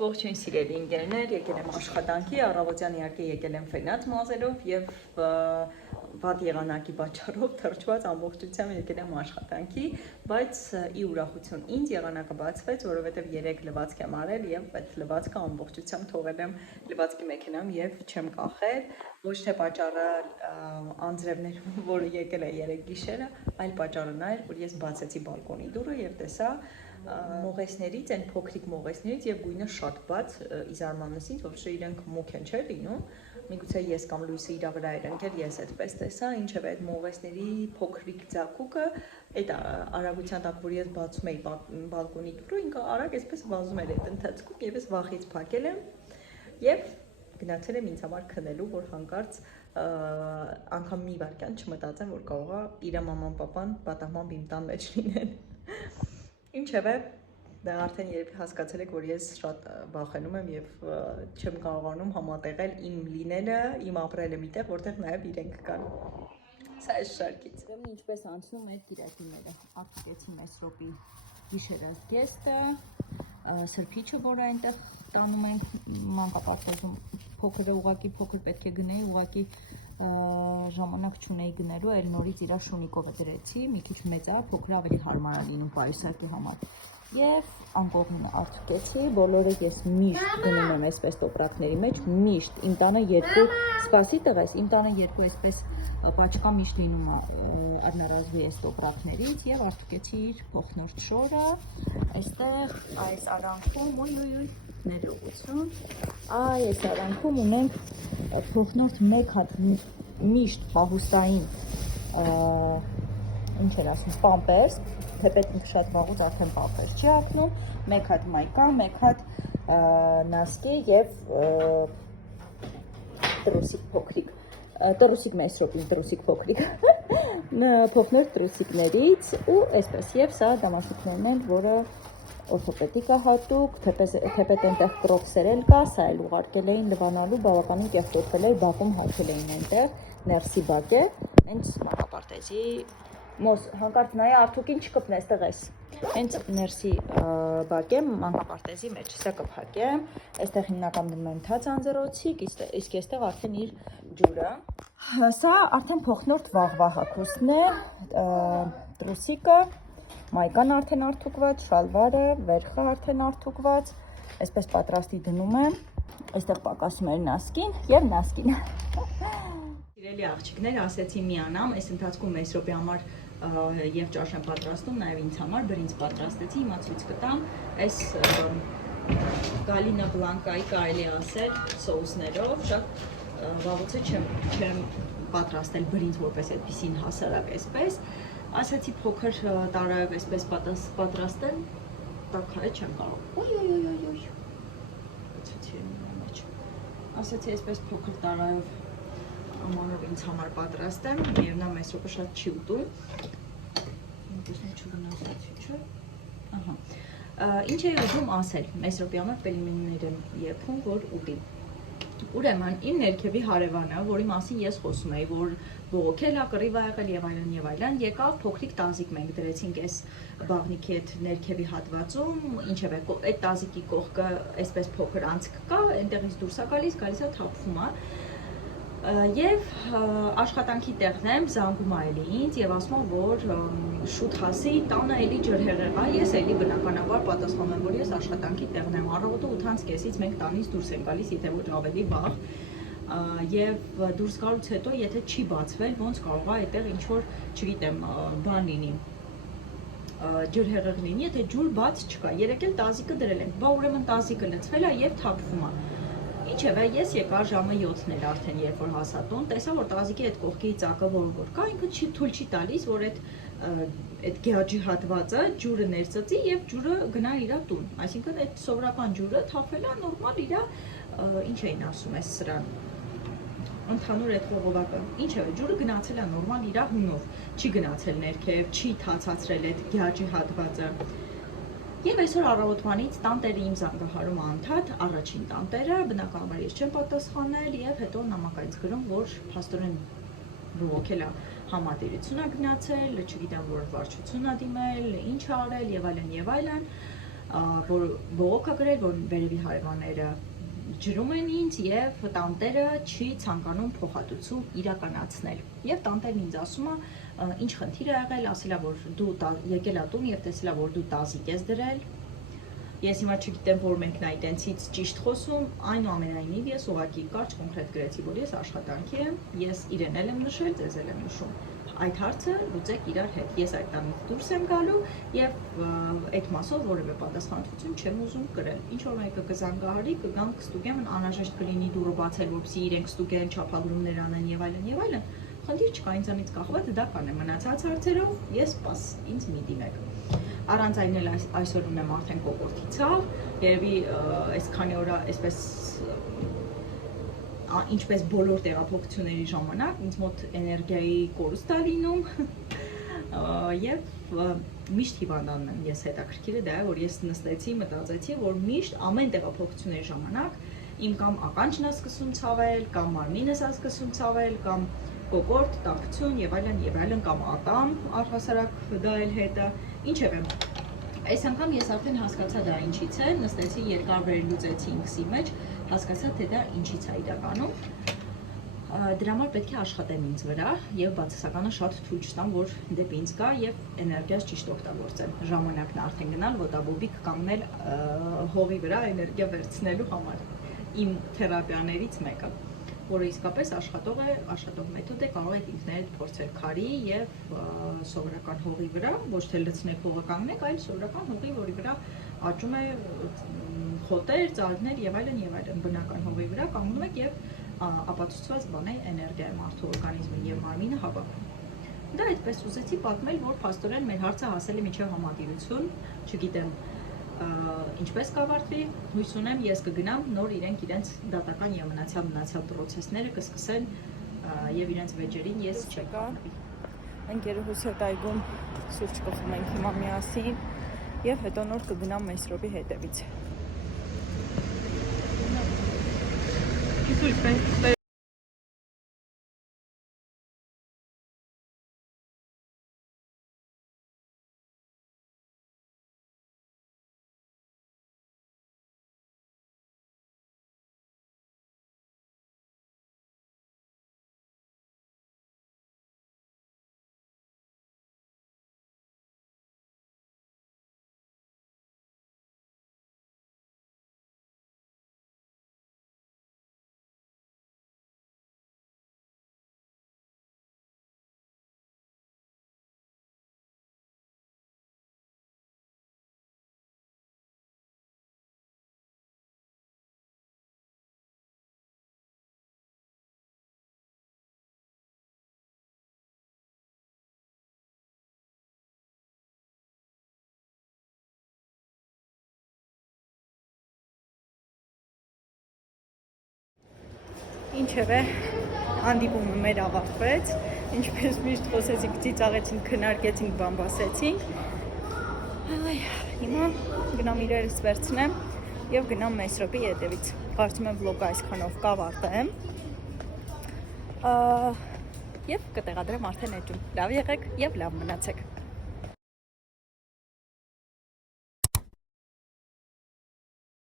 Ողջույն սիրելի ընկերներ, եկել եմ աշխատանքի, առավոտյան իհարկե եկել եմ ֆենած մազերով եւ վատ եղանակի պատճառով թրջված ամբողջությամբ եկել եմ աշխատանքի, բայց ի ուրախություն ինձ եղանակը բացվեց, որովհետեւ 3 լվացք եմ արել եւ այդ լվացքը ամբողջությամբ թողել եմ լվացքի մեքենայում եւ չեմ կախել, ոչ թե պատճառը անձրևներ, որը եկել է 3 գիշերը, այլ պատճառը նա էր, որ ես բացեցի բալկոնի դուռը եւ տեսա մողեսներից, այն փոքրիկ մողեսներից եւ գույնը շատ բաց ի զարմանալի, որ իրենք մուք են չէ լինում, միգուցե ես կամ լույսը իր վրա էր ընկել, ես այդպես տեսա, ինչեւ այդ մողեսների փոքրիկ ձակուկը, այդ արագության տակ, որ ես բացում էի բալկոնի դուռը, ինքը արագ այսպես վազում էր այդ ընթացքում եւ ես վախից փակել եմ եւ գնացել եմ ինձ համար քնելու, որ հանկարծ անգամ մի վարքյան չմտածեմ, որ կարող է իր մաման պապան պատահմամբ իմ տան մեջ լինեն։ Ինչևէ, դա արդեն երբ հասկացել եք, որ ես շատ վախենում եմ եւ չեմ կարողանում համատեղել իմ լինելը, իմ ապրելը միտեղ, որտեղ նաեւ իրենք կան։ Սա է շարքից։ Ուրեմն ինչպես անցնում է դիրակինները։ Արտուկեցի Մեսրոպի գիշերած գեստը, սրբիչը, որը այնտեղ տանում ենք մանկապարտեզում, փոքրը ուղակի փոքր պետք է գնեի, ուղակի ժամանակ չունեի գնելու, այլ նորից իր շունիկովը դրեցի, մի քիչ մեծ է, փոքրը ավելի հարմար է լինում պայուսակի համար։ Եվ անկողին արտուկեցի, բոլորը ես միշտ գնում եմ այսպես տոպրակների մեջ, միշտ իմ տանը երկու, սպասի տղես, իմ տանը երկու այսպես պաչկա միշտ լինում է առնարազվի այս տոպրակներից եւ արտուկեցի իր փոխնորդ շորը, այստեղ այս արանքում, ներողություն, այս արանքում ունենք փոխնորդ մեկ հատ միշտ պահուստային, ինչ էր ասում, պամպերս, թեպետ ինքը շատ վաղուց արդեն պամպերս չի հագնում, մեկ հատ մայկա, մեկ հատ նասկի եւ տրուսիկ փոքրիկ, տրուսիկ Մեսրոպի, տրուսիկ փոքրիկ, փոխնորդ տրուսիկներից ու այսպես եւ սա դամասիկներն են, որը օրթոպեդիկա հատուկ, թեպետ այնտեղ կրոքսերել կա, սա էլ ուղարկել էին լվանալու, բավականին կեղտոտվել էր, բակում հագել էին այնտեղ, ներսի բակ է, հենց մանկապարտեզի, հանկարծ նայ Արտուկին չկպնես տղես, հենց ներսի բակ է, մանկապարտեզի մեջ, սա կփակեմ, այստեղ հիմնական դնում եմ թաց անձրոցիկ, իսկ այստեղ արդեն իր ջուրը, սա արդեն փոխնորդ վաղվա հագուստն է, տրուսիկը, մայկան արդեն արտուկված, շալվարը, վերխը արդեն արտուկված, այսպես պատրաստի դնում եմ, այստեղ պակասում էր նասկին եւ նասկին։ Սիրելի աղջիկներ, ասեցի միանամ, այս ընթացքում Մեսրոպի համար եւ ճաշ եմ պատրաստում, նաեւ ինձ համար բրինձ պատրաստեցի, հիմա ցույց կտամ, այս գալինա բլանկայի կարելի ասել սոուսներով, շատ վաղուց չեմ պատրաստել բրինձ որպես այդպեսին հասարակ այսպես, ասացի փոքր տարայով այսպես պատրաստել, տակայ չեմ կարող, ասացի այսպես փոքր տարայով ամանով ինձ համար պատրաստեմ, միևնա Մեսրոպը շատ չի ուտում, ինչ էի ուզում ասել, Մեսրոպի համար պելմենիներ եմ եփում, որ ուտի, ուրեմն իմ ներքևի հարևանը, որի մասին ես խոսում էի, որ բողոքել է, կռիվ ա եղել եւ այլն, եկավ փոքրիկ տազիկ մենք դրեցինք այս բաղնիքի այդ ներքևի հատվածում, ինչեւ է, այդ տազիկի կողքը այսպես փոքր անցք կա, այնտեղից դուրս է գալիս է թափվում է եւ աշխատանքի տեղն եմ, զանգում է էլի ինձ եւ ասում է, որ շուտ հասի, տանը էլի ջրհեղեղ է, ես էլի բնականաբար պատասխանում եմ, որ ես աշխատանքի տեղն եմ, առավոտը 8:30-ից մենք տանից դուրս ենք գալիս, եթե ոչ ավելի վաղ եւ դուրս գալուց հետո, եթե չի բացվել, ոնց կարող է այդտեղ ինչ որ, չգիտեմ, բան լինի, ջրհեղեղ լինի, եթե ջուր բաց չկա, երեկ էլ տազիկը դրել ենք, բա ուրեմն տազիկը լցվել է եւ թափվում է։ Ինչևէ, ես եկա ժամը 7-ն էր արդեն, երբ որ հասա տուն, տեսա, որ տազիկի այդ կողքի ծակը որ կա, ինքը թույլ չի տալիս, որ այդ գեաջի հատվածը ջուրը ներծծի եւ ջուրը գնա իր տուն։ Այսինքն այդ սովորական ջուրը թափել է նորմալ իր, ինչ էին ասում այս սրան, ընդհանուր այդ խողովակը։ Ինչևէ, ջուրը գնացել է նորմալ իր հունով, չի գնացել ներքև, չի թացացրել այդ գեաջի հատվածը։ Եվ այսօր առավոտվանից տանտերը իմ զանգահարում անդադ, առաջին տանտերը, բնականաբար ես չեմ պատասխանել եւ հետո նամակ ինձ գրում, որ փաստորեն բողոքել է, համատիրություն է գնացել, չգիտեմ որ վարչություն է դիմել, ինչ է արել եւ այլն, որ բողոք է գրել, որ վերևի հարևանները ջրում են ինձ եւ տանտերը չի ցանկանում փոխհատուցում իրականացնել։ Եվ տանտերն ինձ ասում է, ինչ խնդիր է եղել, ասելա որ դու եկել ա տուն եւ տեսելա որ դու տազիկ ես դրել։ Ես հիմա չգիտեմ, որ մենք նա այդենցից ճիշտ խոսում, այնուամենայնիվ ես ուղղակի կարճ կոնկրետ գրեցի, որ ես աշխատանքի եմ, ես իրեն էլ եմ նշել, ձեզ էլ եմ նշում։ Այդ հարցը լուծեք իրար հետ։ Ես այդ տանից դուրս եմ գալու եւ այդ մասով որևէ պատասխանատվություն չեմ ուզում կրել։ Ինչ որ մեկը կզանգահարի, կգամ կստուգեմ, անհրաժեշտ կլինի դուրը բացել, որպեսզի իրենք ստուգեն, չափագրումներ անեն եւ այլն եւ այլն։ Խնդիր չկա, ինձանից կախված դա կանեմ, մնացած հարցերով ես սպաս ինձ մի դիմեք։ Առանց այն էլ այսօր ունեմ արդեն կոկորտի ցավ, երևի այս քանի օր այսպես ինչպես բոլոր տեղափոխությունների ժամանակ ինձ մոտ էներգիայի կորուստ է լինում եւ միշտ հիվանդանում եմ ես հետաքրքիրը դա է որ ես նստեցի մտածեցի որ միշտ ամեն տեղափոխությունների ժամանակ իմ կամ ականջն է սկսում ցավել կամ մարմինս է սկսում ցավել կամ կոկորտ, տաքություն եւ այլն կամ ատամ առհասարակ դա էլ հետը ինչևէ այս անգամ ես արդեն հասկացա դա ինչից է նստեցի երկար վերլուծեցի ինքսի մեջ հասկացա թե դա ինչից է իրականում դրա համար պետք է աշխատեմ ինձ վրա եւ բացասականը շատ թույլ չտամ որ դեպի ինձ գա եւ էներգիաս ճիշտ օգտագործեմ ժամանակն արդեն գնալ ոտաբոբիկ կանգնել հողի վրա էներգիա վերցնելու համար իմ թերապիաներից մեկը որը իսկապես աշխատող մեթոդ է կարող եք ինքներդ փորձել քարի եւ սովորական հողի վրա ոչ թե լցնեք հողը կանգնեք այլ սովորական հողի որի վրա աճում է խոտեր, ծաղիկներ եւ այլն բնական հողի վրա կանգնում եք եւ ապացուցված բան է էներգիա է մարդու օրգանիզմը եւ մարմինը հավաքում։ Դա այդպես ուզեցի պատմել, որ փաստորեն մեր հարցը հասել է մինչեւ համատիրություն, չգիտեմ ինչպես կավարտվի, հույս ունեմ ես կգնամ նոր իրենց դատական եւ մնացյալ պրոցեսները կսկսեն եւ իրենց վեճերին ես չեկա։ Ընկերուհուս հետ այգում սուրճ կխմում ենք հիմա միասին եւ հետո նոր կգնամ Մեսրոպի հետևից։ Ինչևէ, հանդիպումը մեր ավարտվեց, ինչպես միշտ խոսեցինք, ծիծաղեցինք, քննարկեցինք, բամբասեցինք։ Հիմա գնամ իրերս վերցնեմ եւ գնամ Մեսրոպի հետևից։ Կարծում եմ վլոգը այսքանով կավարտեմ։ Եվ կտեղադրեմ արդեն էջում։ Լավ եղեք եւ լավ մնացեք։